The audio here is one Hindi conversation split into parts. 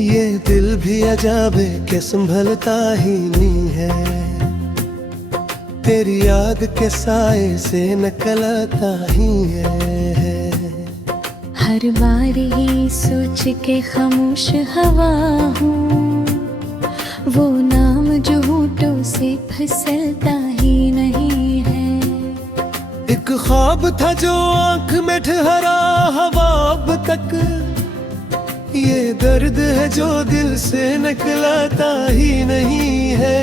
ये दिल भी अजब है कि संभलता ही नहीं है, तेरी याद के साए से निकलता ही है। हर बार ही सोच के खामोश हवा हूँ, वो नाम जो होठों से फिसलता ही नहीं है। एक ख्वाब था जो आंख में ठहरा हवा अब तक, ये दर्द है जो दिल से निकलता ही नहीं है।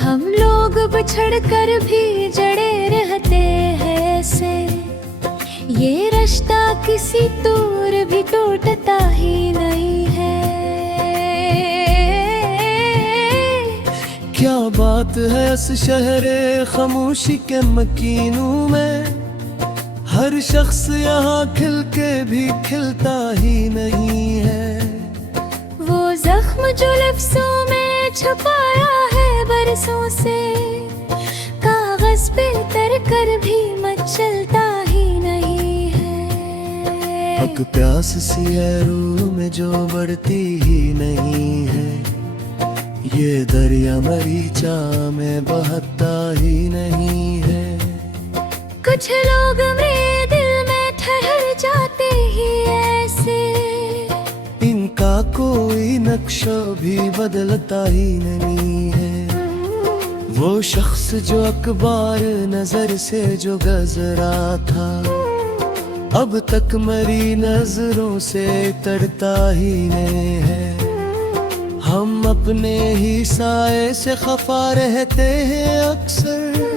हम लोग बिछड़ कर भी जड़े रहते हैं ऐसे, ये रिश्ता किसी तौर भी टूटता ही नहीं है। क्या बात है इस शहरे खामोशी के मकीनों में, हर शख्स यहाँ खिल के भी खिलता ही नहीं है। वो जख्म जो लफ्जों में छुपाया है बरसों से, कागज पे तर कर भी मचलता ही नहीं है। एक प्यास सी है रूह में जो बढ़ती ही नहीं है, ये दरिया मरीचा में बहता ही नहीं है। कुछ लोग मेरे दिल में ठहर जाते ही ऐसे, इनका कोई नक्शा भी बदलता ही नहीं है। वो शख्स जो अखबार नजर से जो गुजरा था, अब तक मरी नजरों से तरता ही नहीं है। हम अपने ही साए से खफा रहते हैं अक्सर,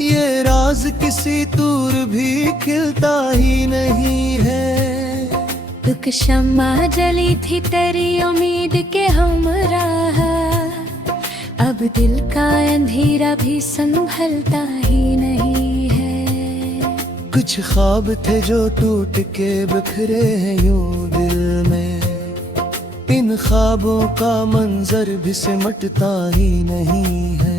ये राज किसी दूर भी खिलता ही नहीं है। एक शम्मा जली थी तेरी उम्मीद के हमराह, अब दिल का अंधेरा भी संभलता ही नहीं है। कुछ ख्वाब थे जो टूट के बिखरे हैं यूं दिल में, इन ख्वाबों का मंजर भी सिमटता ही नहीं है।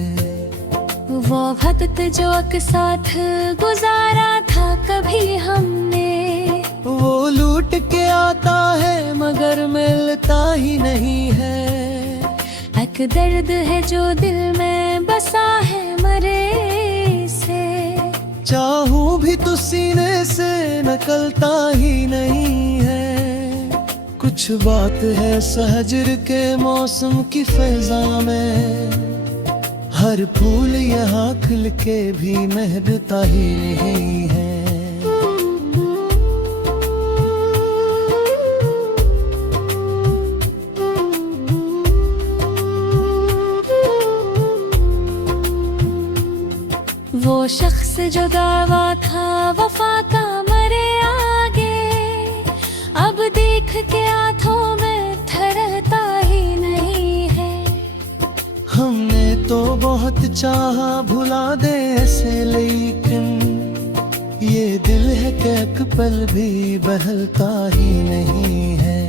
वो वक्त जो एक साथ गुजारा था कभी हमने, वो लूट के आता है मगर मिलता ही नहीं है। एक दर्द है जो दिल में बसा है मरे से, चाहूं भी तो सीने से निकलता ही नहीं है। कुछ बात है सहजर के मौसम की फैजा में, हर फूल यहाँ खिल के भी महकता ही नहीं है। वो शख्स जो दावा था वफा का मरे आगे, अब देख के आंखों में ठहरता ही नहीं है। हमने तो बहुत चाहा भुला दे ऐसे, लेकिन ये दिल है कि एक पल भी बदलता ही नहीं है।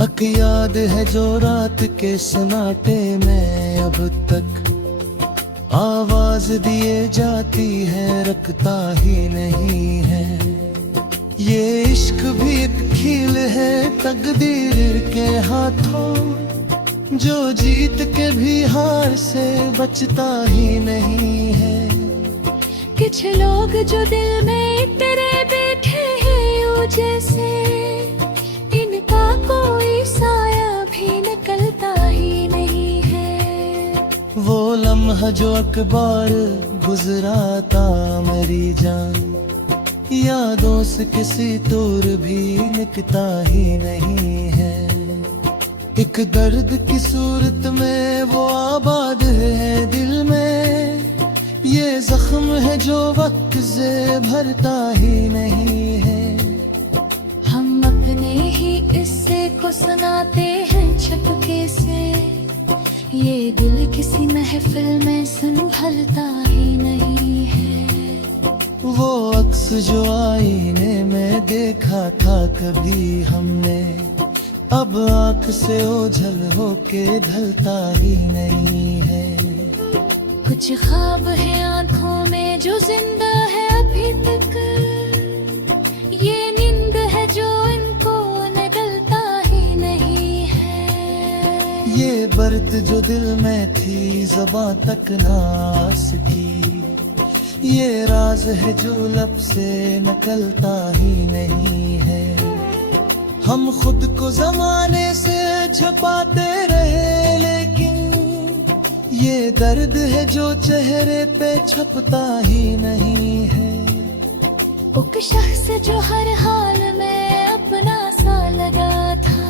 अक याद है जो रात के सन्नाटे में अब तक आवाज दिए जाती है, रखता ही नहीं है। ये इश्क भी एक खेल है तकदीर के हाथों, जो जीत के भी हार से बचता ही नहीं है। कुछ लोग जो दिल में तेरे बैठे हैं यूं जैसे, इनका कोई साया भी निकलता ही नहीं है। वो लम्हा जो अखबार गुजरा था मेरी जान, यादों से किसी तौर भी निकलता ही नहीं है। एक दर्द की सूरत में वो आबाद है दिल में, ये जख्म है जो वक्त से भरता ही नहीं है। हम अपने ही किस्से को सुनाते हैं छुपके से, ये दिल किसी महफिल में संभलता ही नहीं है। वो अक्स जो आईने में देखा था कभी हमने, अब आँख से ओझल होके ढलता ही नहीं है। कुछ ख्वाब है आंखों में जो जिंदा है अभी तक, ये नींद है जो इनको निकलता ही नहीं। बरत जो दिल में थी ज़बां तक नास की, ये राज है जो लब से निकलता ही नहीं है। हम खुद को ज़माने से छुपाते रहे, लेकिन ये दर्द है जो चेहरे पे छपता ही नहीं है। एक शख्स जो हर हाल में अपना सा लगा था,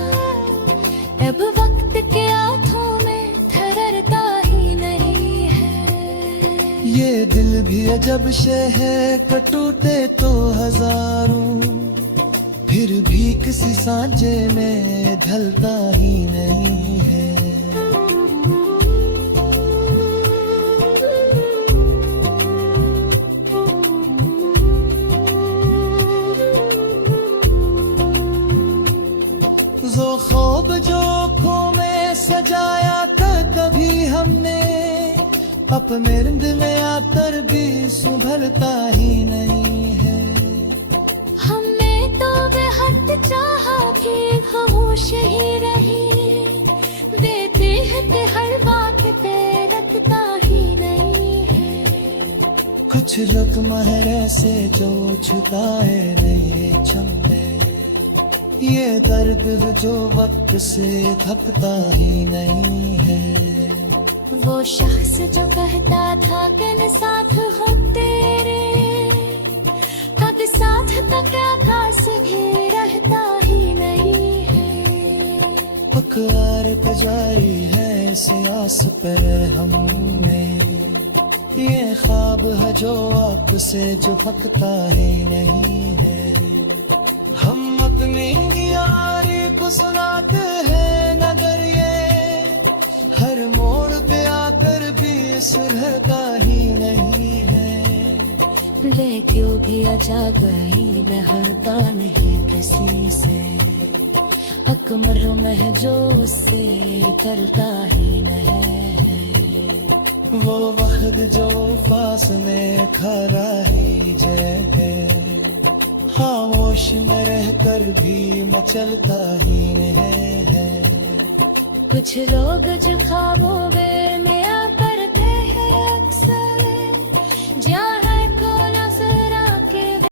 अब वक्त के हाथों में ठहरता ही नहीं है। ये दिल भी अजब शे है, टूटे तो हजारों, फिर भी किसी सांचे में ढलता ही नहीं है। जो ख्वाब जो खो में सजाया था कभी हमने, अपने रिंद में आकर भी सुभरता ही नहीं है। हमने तो बेहद चाहा भी खामोश ही रही, देते हैं हर बात पे रखता ही नहीं है। कुछ लकमा है ऐसे जो छुटाए नहीं चमने, ये दर्द जो वक्त से थकता ही नहीं है। वो शख्स जो कहता था कि साथ हो तेरे, अब साथ तक आकाश भी रहता ही नहीं है। पकवार कजाई है इस आस पर हमने, ये ख्वाब है जो आँख से जो फकता ही नहीं है। हम अपनी यारी को सुनाते हैं नगर, ये हर मोड़ पे आकर भी सुधरता ही नहीं है। ले क्यों भी अजा गई लहरता नहीं किसी से, अकमर में जो उससे करता ही नहीं है। वो वक्त जो फासले खरा ही जैसे, खामोश में रहकर भी मचलता ही नहीं है। कुछ लोग जो ख्वाबों में